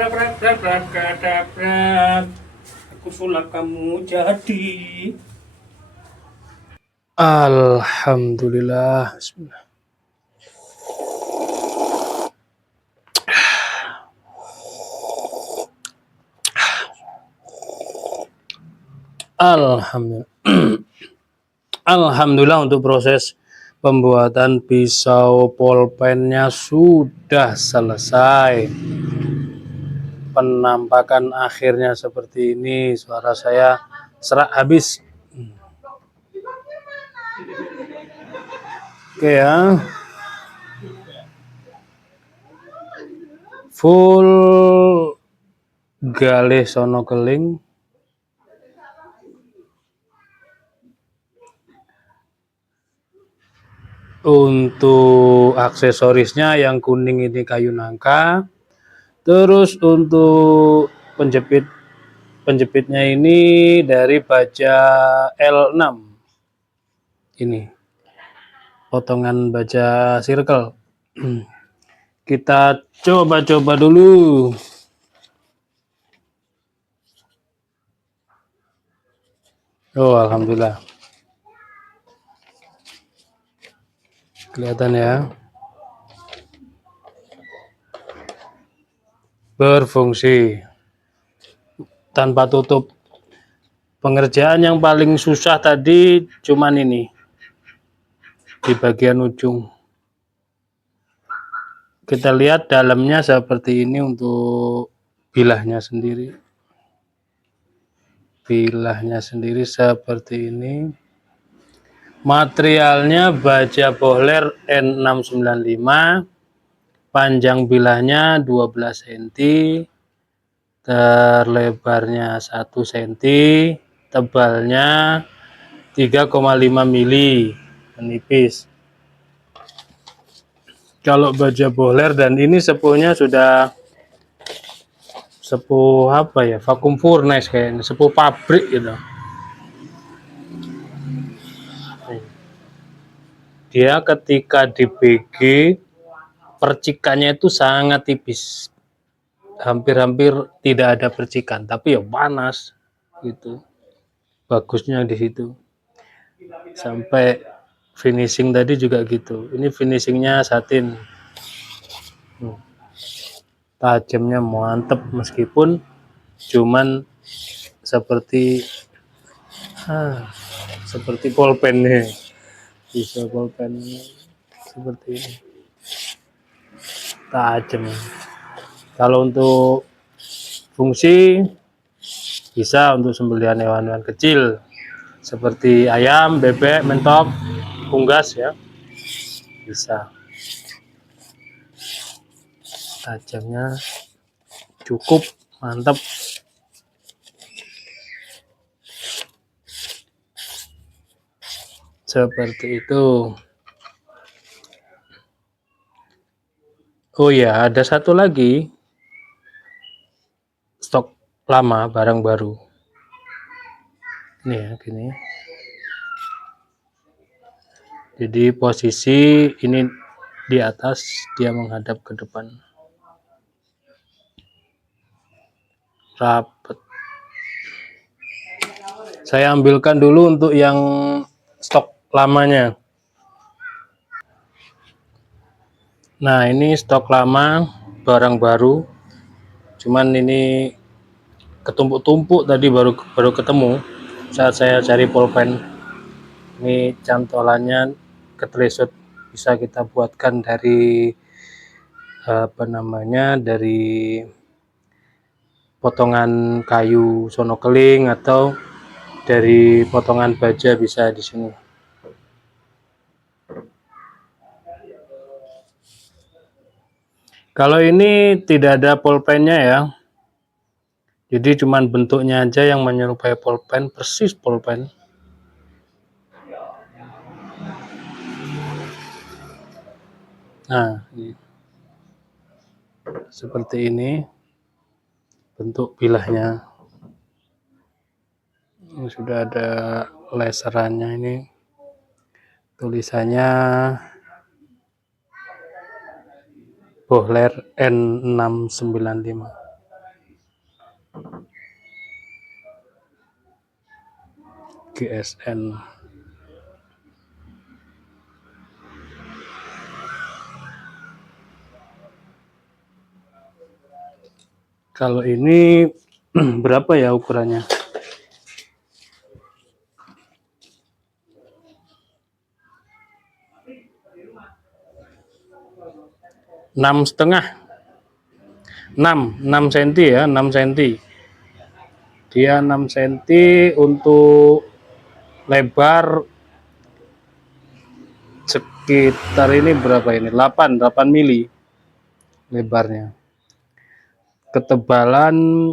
Prak prak prak prak prak prak. Aku sulap kamu jadi. Alhamdulillah. Bismillah. Alhamdulillah. Alhamdulillah untuk proses pembuatan pisau pulpennya sudah selesai. Penampakan akhirnya seperti ini. Suara saya serak habis. Oke ya. Full galih sono keling. Untuk aksesorisnya yang kuning ini kayu nangka. Terus untuk penjepitnya ini dari baja L6. Ini potongan baja circle. Kita coba-coba dulu. Oh, alhamdulillah. Kelihatan ya. Berfungsi tanpa tutup. Pengerjaan yang paling susah tadi cuman ini di bagian ujung. Kita lihat dalamnya seperti ini untuk bilahnya sendiri. Bilahnya sendiri seperti ini. Materialnya baja bohler N695. Panjang bilahnya 12 cm. Terlebarnya 1 cm. Tebalnya 3,5 mili, menipis. Kalau baja bohler dan ini sepuhnya sudah sepuh apa ya, vakum furnace kayaknya, sepuh pabrik gitu. Dia ketika di BG percikannya itu sangat tipis, hampir-hampir tidak ada percikan, tapi ya panas gitu. Bagusnya di situ. Sampai finishing tadi juga gitu. Ini finishingnya satin. Tajamnya mantep meskipun cuman seperti pulpen nih. Bisa pulpen seperti ini. Tajam. Kalau untuk fungsi bisa untuk sembelihan hewan-hewan kecil seperti ayam, bebek, mentok, unggas ya. Bisa. Tajamnya cukup mantap. Seperti itu. Oh ya, ada satu lagi stok lama barang baru. Ini ya, gini. Jadi posisi ini di atas, dia menghadap ke depan. Rapet. Saya ambilkan dulu untuk yang stok lamanya. Nah, ini stok lama, barang baru. Cuman ini ketumpuk-tumpuk tadi baru ketemu saat saya cari pulpen. Ini cantolannya ketelesut, bisa kita buatkan dari dari potongan kayu sono keling atau dari potongan baja bisa di sini. Kalau ini tidak ada pulpennya ya. Jadi cuman bentuknya aja yang menyerupai pulpen, persis pulpen. Nah, ini. Seperti ini bentuk bilahnya. Ini sudah ada laserannya ini. Tulisannya bohler N695. GSN. Kalau ini berapa ya ukurannya? 6,5. 6 cm ya, 6 cm. Dia 6 cm untuk lebar sekitar ini berapa ini? 8 mili lebarnya. Ketebalan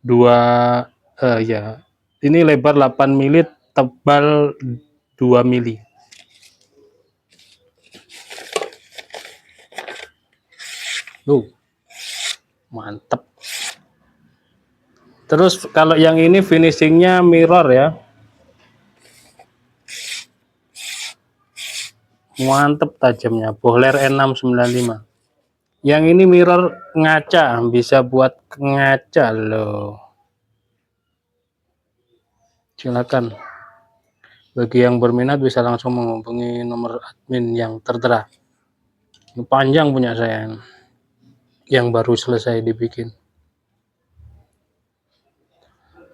2 ya. Ini lebar 8 mili, tebal 2 mili. Mantap. Terus kalau yang ini finishingnya mirror ya. Mantep tajamnya, Bohler N695. Yang ini mirror ngaca, bisa buat ngaca loh. Silakan. Bagi yang berminat bisa langsung menghubungi nomor admin yang tertera. Ini panjang punya saya, yang baru selesai dibikin.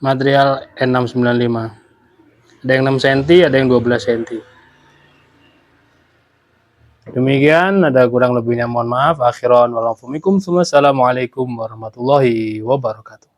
Material N695. Ada yang 6 cm, ada yang 12 cm. Demikian, ada kurang lebihnya mohon maaf. Akhiran walafumikum. Assalamualaikum warahmatullahi wabarakatuh.